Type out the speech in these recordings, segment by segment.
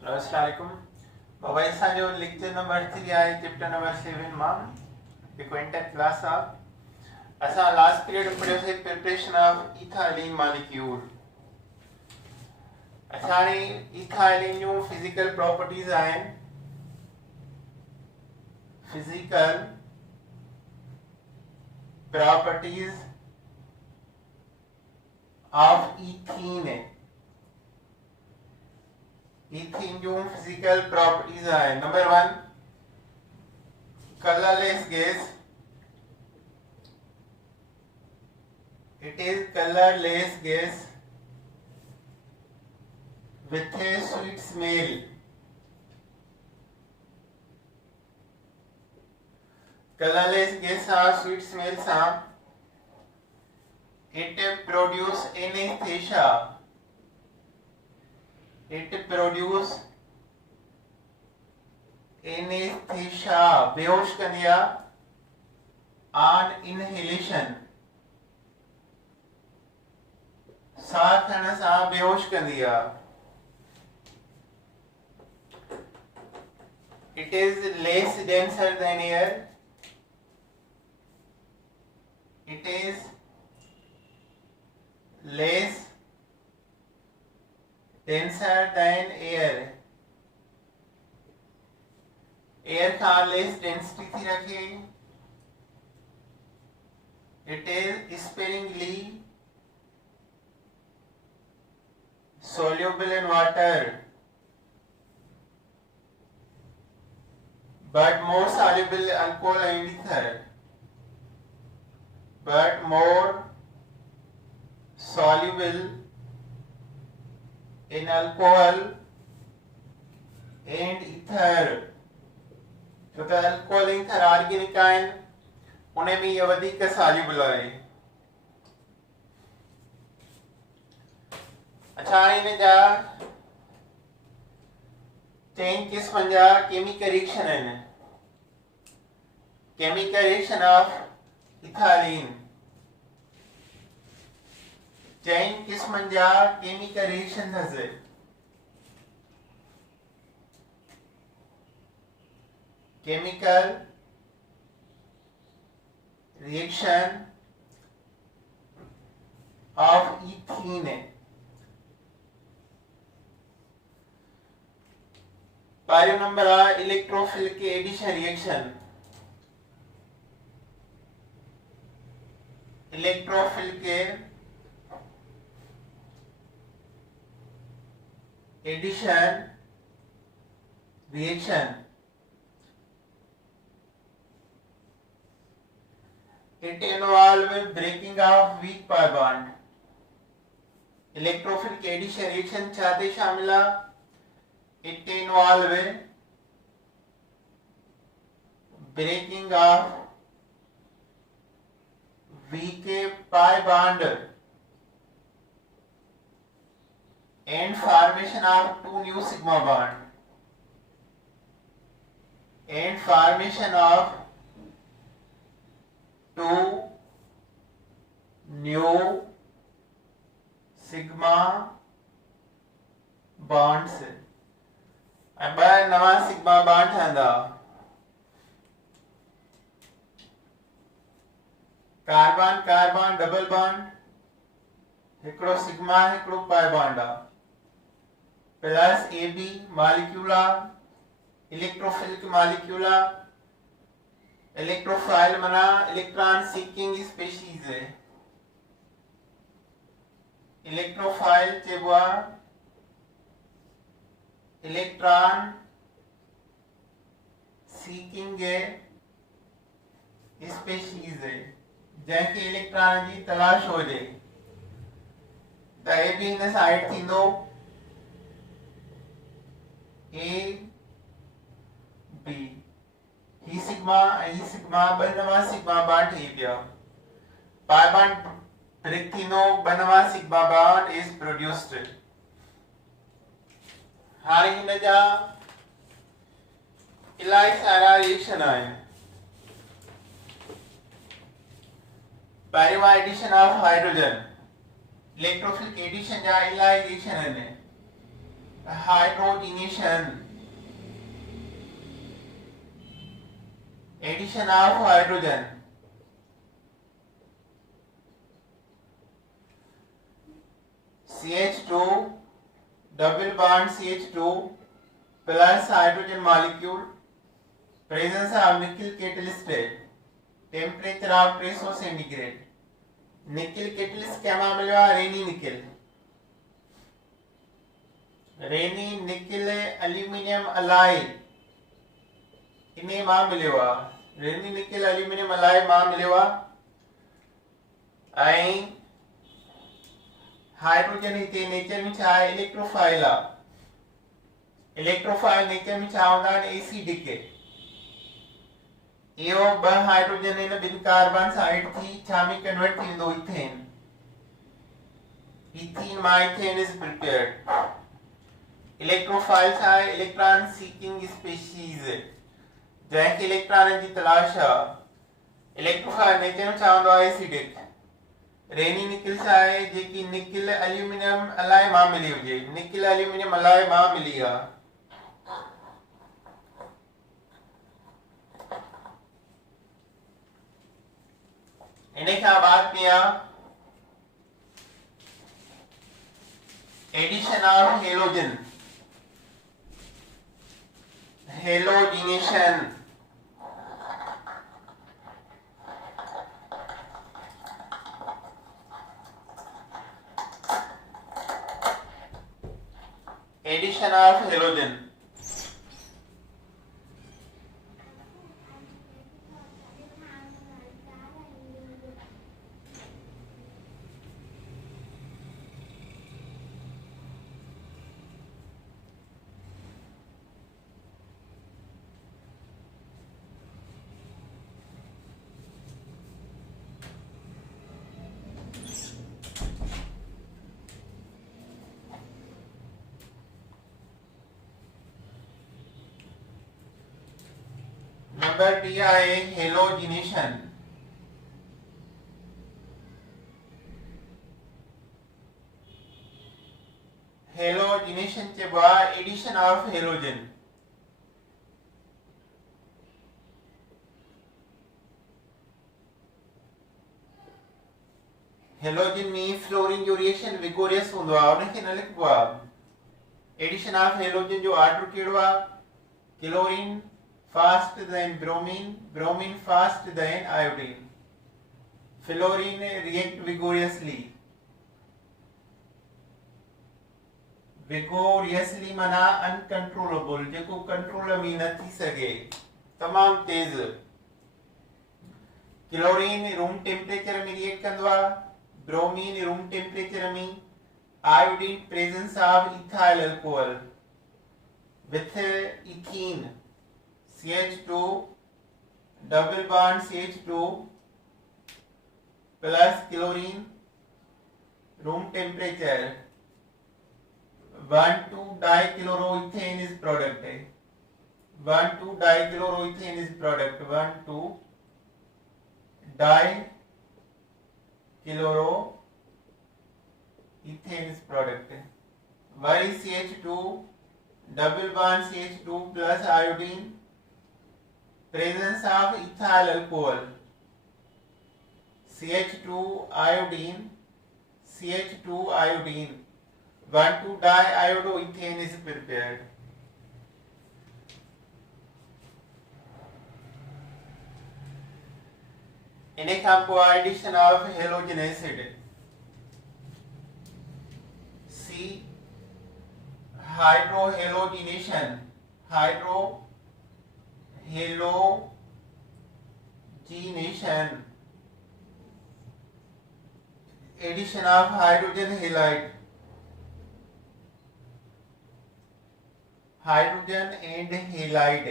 अस्सलामुअलैकुम। बाबा असांजो lecture number 3 आहे चैप्टर नंबर 7 मां जेको इंटर क्लास आहे। असां लास्ट पीरियड में पढ़ियोसीं प्रिपरेशन ऑफ इथाइलिन मॉलिक्यूल। असांजी इथाइलिन जूं फिजिकल प्रॉपर्टीज आहिनि। Physical properties of ethene. Ethene जो फिजिकल प्रॉपर्टीज है। Number 1 colorless gas। It is colorless gas with a sweet smell। colorless gas or sweet smell सा it produce anesthesia। it produce anesthesia बेहोश कंदिया on inhalation। Sah खणण सां बेहोश कंदिया। it is less denser than air। it is less denser than air। Air का less density थी रखे। it is sparingly soluble in water but more soluble in alcohol and ether। but more soluble in alcohol and ether। छो त alcohol ऐं ether organic आहिनि, उन में इहे वधीक सॉल्युबल आहे। अच्छा, हिन जा 3 क़िस्मनि जा केमिकल रिएक्शन आहिनि। केमिकल रिएक्शन ऑफ इथाइलिन 3 क़िस्मनि जा केमिकल रिएक्शन अथसि। Chemical reaction of ethene. पहिरियों नंबर आहे electrophilic addition reaction. Electrophilic addition reaction. It involve breaking of weak pi bond। Electrophilic addition reaction छाते शामिल आहे? It involve breaking of weak pi bond and formation of 2 new sigma bond and formation of 2 new sigma bonds। ऐं 2 नवा sigma bond ठहंदा। Carbon carbon double bond, हिकिड़ो sigma हिकिड़ो pi bond आहे, plus AB molecule आहे, electrophilic molecule आहे। Electrophile माना electron seeking species है। इलेक्ट्रोफाइल चइबो आहे इलेक्ट्रॉन सीकिंग स्पीशीज है, जंहिंखे इलेक्ट्रॉन जी तलाश हुजे। त ए बि हिन साइड थींदो ए बी। ही सिग्मा ऐं ही सिग्मा 2 नवा सिग्मा बॉन्ड ठही पिया। पाई बॉन्ड ब्रेक थींदो, 2 नवा सिग्मा बॉन्ड इज प्रोड्यूस्ड। हाणे हिन जा इलाही सारा रिएक्शन आहिनि। पहिरियों आहे addition of hydrogen. Electrophilic addition जा इलाही रिएक्शन आहिनि। hydrogenation, addition of hydrogen, CH2 double bond CH2 plus hydrogen molecule, presence of nickel catalyst, temperature of 300 centigrade. Nickel catalyst क्या मां मिलवा Raney nickel, Raney nickel aluminium alloy इन्हें मां मिलवा, Raney nickel aluminium अलाय मां मिलवा ऐं हाइड्रोजन हिते नेचर में छा आहे इलेक्ट्रोफाइल आहे, इलेक्ट्रोफाइल नेचर में छा हूंदा आहिनि एसिडिक, इहो ॿ हाइड्रोजन इन ॿिनि कार्बन साइड थी छा में कन्वर्ट थींदो इथेन, इथीन मां इथेन इज प्रिपेयर्ड। इलेक्ट्रोफाइल छा आहे इलेक्ट्रॉन सीकिंग स्पीशीज, जंहिंखे इलेक्ट्रॉन जी तलाश आहे। इलेक्ट्रोफाइल नेचर में छा हूंदो आहे एसिडिक। रेनी निकिल छा आहे जेकी निकिल एल्यूमिनियम अलाय मां मिली हुजे, निकिल एल्यूमिनियम अलाय मां मिली आहे। इन्हें क्या बात किया addition of halogen, halogenation, addition of halogen. Number D आहे हेलोजिनेशन। हेलोजिनेशन चइबो आहे एडिशन ऑफ हेलोजन। हेलोजन में फ्लोरीन जो रिएक्शन विगोरियस हूंदो आहे उनखे न लिखबो आहे। एडिशन ऑफ हेलोजन जो ऑर्डर कहिड़ो आहे, chlorine faster than bromine, bromine faster than iodine, fluorine react vigorously, vigorously माना uncontrollable, जेको कंट्रोल में न थी सके, तमाम तेज। क्लोरीन रूम टेम्परेचर में रिएक्ट कंदो आहे, ब्रोमीन रूम टेम्परेचर में, iodine presence of ethyl alcohol with ethene CH2 double bond CH2 plus chlorine room temperature 1,2-dichloroethane is product, 1,2-dichloroethane is product, 1,2-dichloroethane is product। Why CH2 double bond CH2 plus iodine, presence of ethyl alcohol, CH2 iodine, CH2 iodine, 1,2-diiodoethane is prepared। इन्हें खां पोइ addition of halogen acid, C hydrohalogenation, halogenation, addition of hydrogen halide, hydrogen and halide,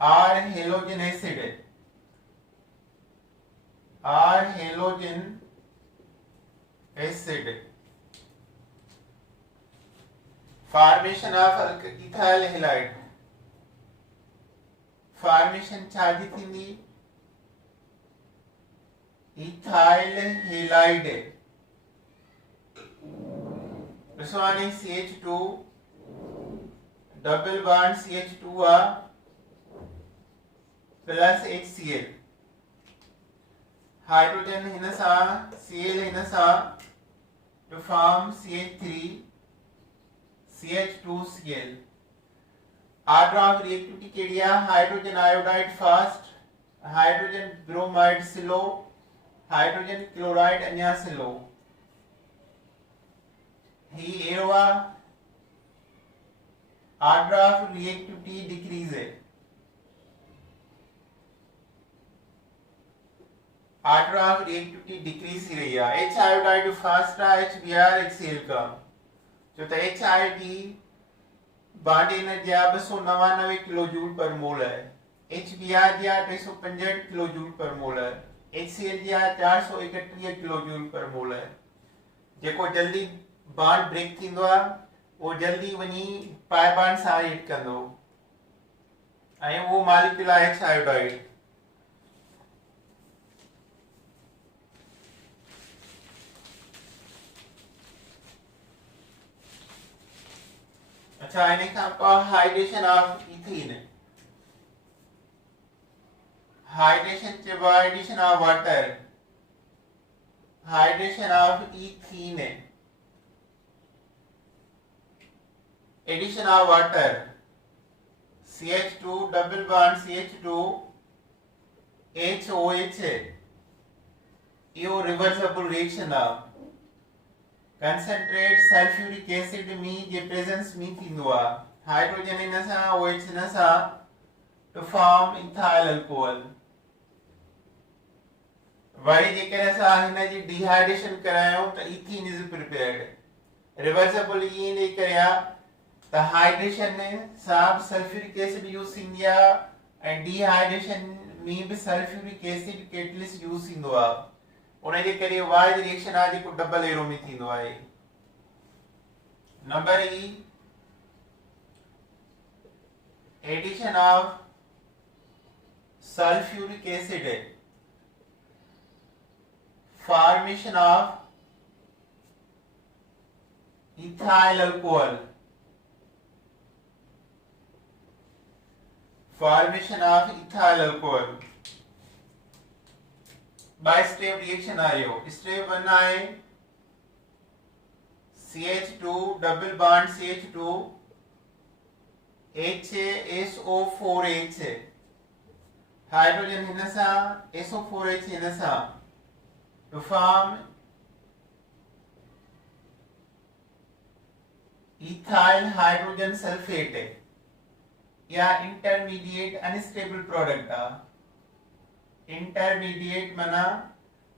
or halogen acid, or halogen acid, formation of ethyl halide, formation छाजी थींदी ethyl halide, This one is CH2 double bond CH2 plus HCl. Hydrogen hinasa Cl hinasa to form CH3 CH2Cl. Order of reactivity area: hydrogen iodide first, hydrogen bromide slow, hydrogen chloride anya slow. He एरवा order of reactivity decrease है. Order of reactivity decrease ही रही है. H iodide first था, HBr HCl का. जो था HID bond energy 299 kilojoule पर मोल है. HBr जी 865 kilojoule पर मोल है. HCl जी 431 किलोजूल पर मोल है. जेको जल्दी बॉन्ड ब्रेक थींदो आहे वो जल्दी वञी पाए बॉन्ड सां रिएक्ट कंदो ऐं उहो मॉलिक्यूल आहे H आयोडाइड. अच्छा इन्हे खां पोइ हाइड्रेशन ऑफ इथीन. हाइड्रेशन चइबो आहे addition of water. Hydration of ethene. Addition of water. CH2 double bond CH2 HOH है. यो reversible reaction आहे. Concentrate sulfuric acid में जे presence में थींदो आहे. Hydrogen इन सां OH इन सां to form ethyl alcohol. Worry जेकर असां हिन जी dehydration करायूं त ethene is prepared. Reversible ये ने करिया the hydration में साब सल्फ्यूरिक एसिड यूज थींदी आहे ऐं डिहाइड्रेशन में भी सल्फ्यूरिक एसिड कैटलिस्ट यूज थींदो आहे. उन जे करे वाइड रिएक्शन आहे जेको डबल एरो में थींदो आहे. Number E addition of sulphuric acid. Formation of ethyl alcohol. Formation of ethyl alcohol by step reaction आयो. Step 1 आए CH2 double bond CH2 HSO4H hydrogen हिन सां SO4H हिन सां to form ethyl hydrogen sulfate या इंटरमीडिएट अनस्टेबल प्रोडक्ट आ. Intermediate माना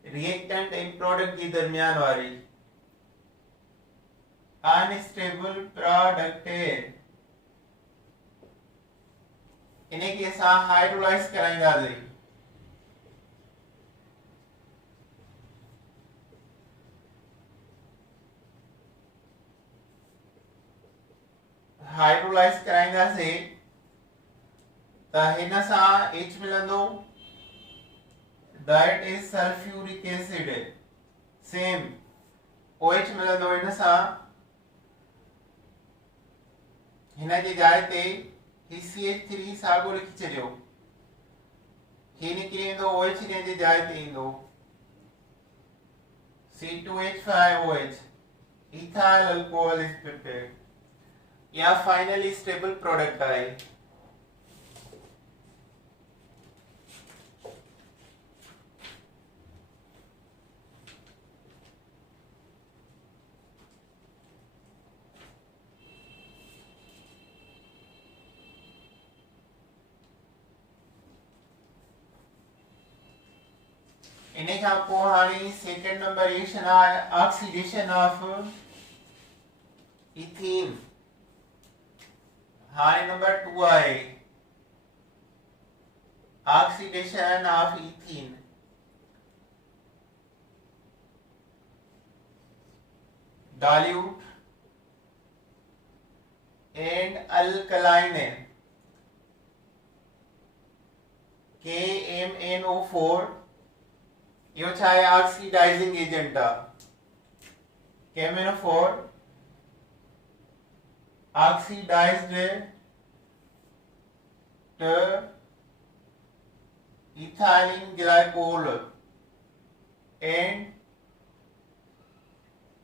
reactant ऐं product जे दरमियान वारी अनस्टेबल प्रोडक्ट है. इन्हे खे असां हाइड्रोलाइज कराईंदासीं. हाइड्रोलाइज कराईंदासीं त हिन सां H मिलंदो. That is sulphuric acid. Same OH मिलंदो हिन सां. हिन जी जाइ ते ही CH3 साॻियो लिखी छॾियो. ही निकिरी ईंदो OH हिन जी जाइ ते ईंदो C2H5OH. ethyl alcohol is prepared. या फाइनली स्टेबल प्रोडक्ट आहे. इन्हे खां पोइ हाणे सेकंड नंबर रिएक्शन आहे ऑक्सीडेशन ऑफ इथीन. हाणे नंबर 2 आहे oxidation of ethene. Dilute and alkaline KMnO4. यो छा आहे ऑक्सीडाइजिंग एजेंट आहे. KMnO4 oxidized ethylene glycol and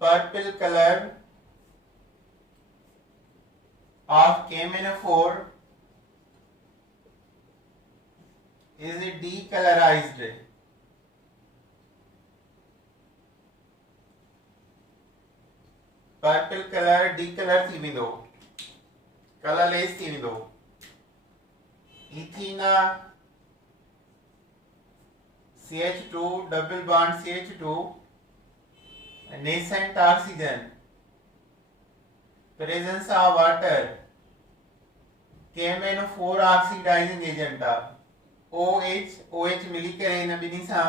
purple color of KMnO4 is decolorized. Purple color decolor थी विंदो, colorless थी विंदो. Ethena CH2 double bond CH2 nascent oxygen presence of water KMnO4 oxidizing agent OH मिली करे इन ॿिन्ही सां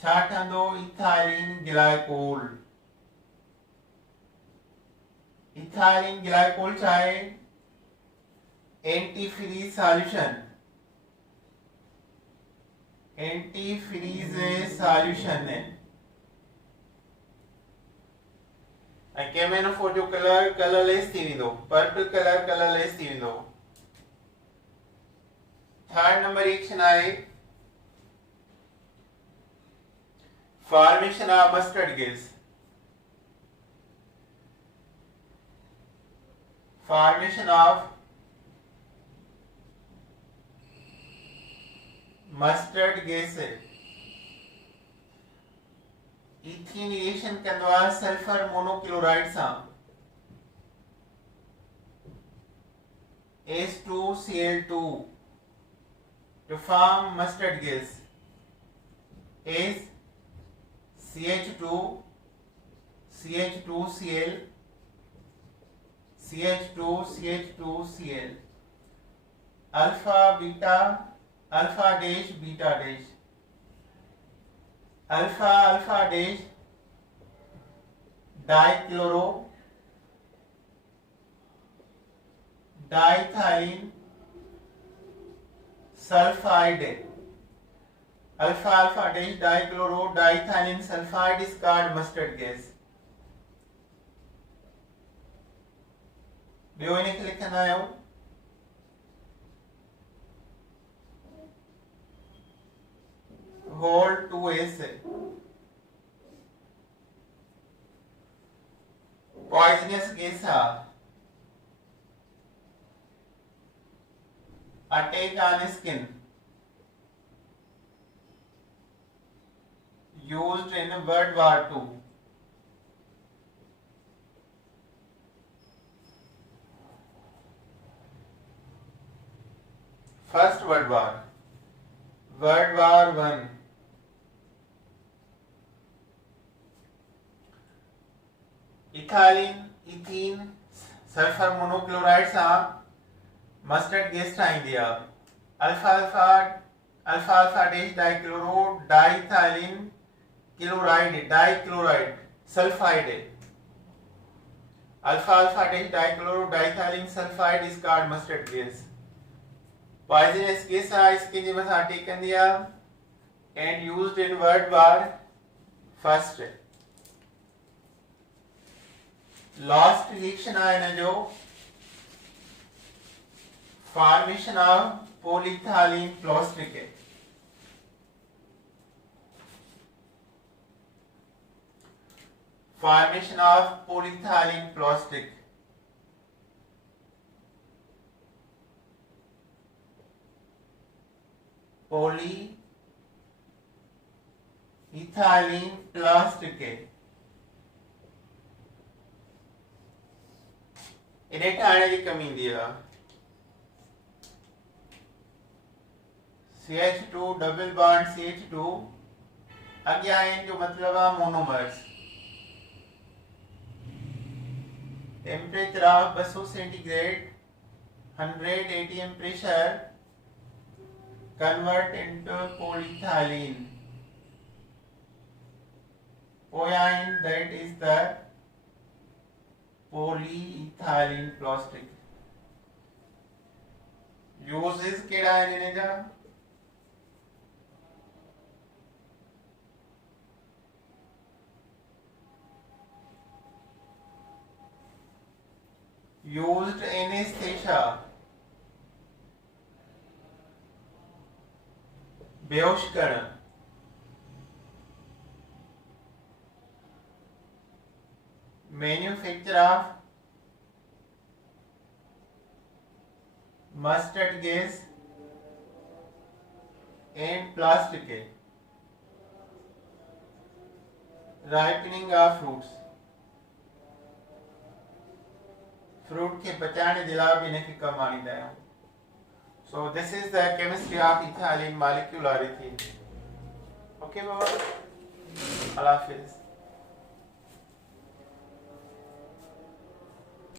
छा ठहंदो ethylene glycol. Ethylene glycol छा आहे antifreeze solution. Antifreeze solution है. KMnO4 जो कलर कलरलेस थी वेंदो, पर्पल कलर कलरलेस थी वेंदो. थर्ड नंबर रिएक्शन आहे formation of mustard gas. Formation of mustard gas. Ethene reaction कंदो आहे सल्फर मोनोक्लोराइड सां H2Cl2 to form mustard gas is CH2Cl CH2CH2Cl alpha beta alpha dash beta dash alpha alpha dash dichloro diethylene sulfide. Alpha alpha dash dichloro diethylene sulfide is called mustard gas. ॿियो इन खे लिखंदा आहियूं whole 2s. Poisonous gas आहे. attack on skin used in World War II. First World War, World War I. ethene sulfur monochloride सां mustard gas ठाहींदी आहे. Alpha dash dichloro diethylene chloride dichloride sulfide. Alpha dash dichloro diethylene sulfide is called mustard gas. Poisonous gas आहे इसके जे मथां attack कंदी आहे and used in World War I. Last reaction आहे हिन जो formation of polyethylene plastic. Formation of polyethylene plastic. Polyethylene plastic. इन्हें ठाणे जी कमी ईंदी आहे. CH2 डबल बॉन्ड CH2 अॻियां आहिनि जो मतिलबु आहे monomers. Temperature of 200 centigrade 100 atm pressure convert into polyethylene. Polyene that is the polyethylene plastic. Uses केड़ा है इन्हें जा used anesthesia, बेहोश करण, manufacture of mustard gas and plastic, ripening of fruits, fruit के पचाने दिला भी नहीं कमानी दाया. So this is the chemistry of ethyl in molecularity. Okay, Baba. Allah Hafiz.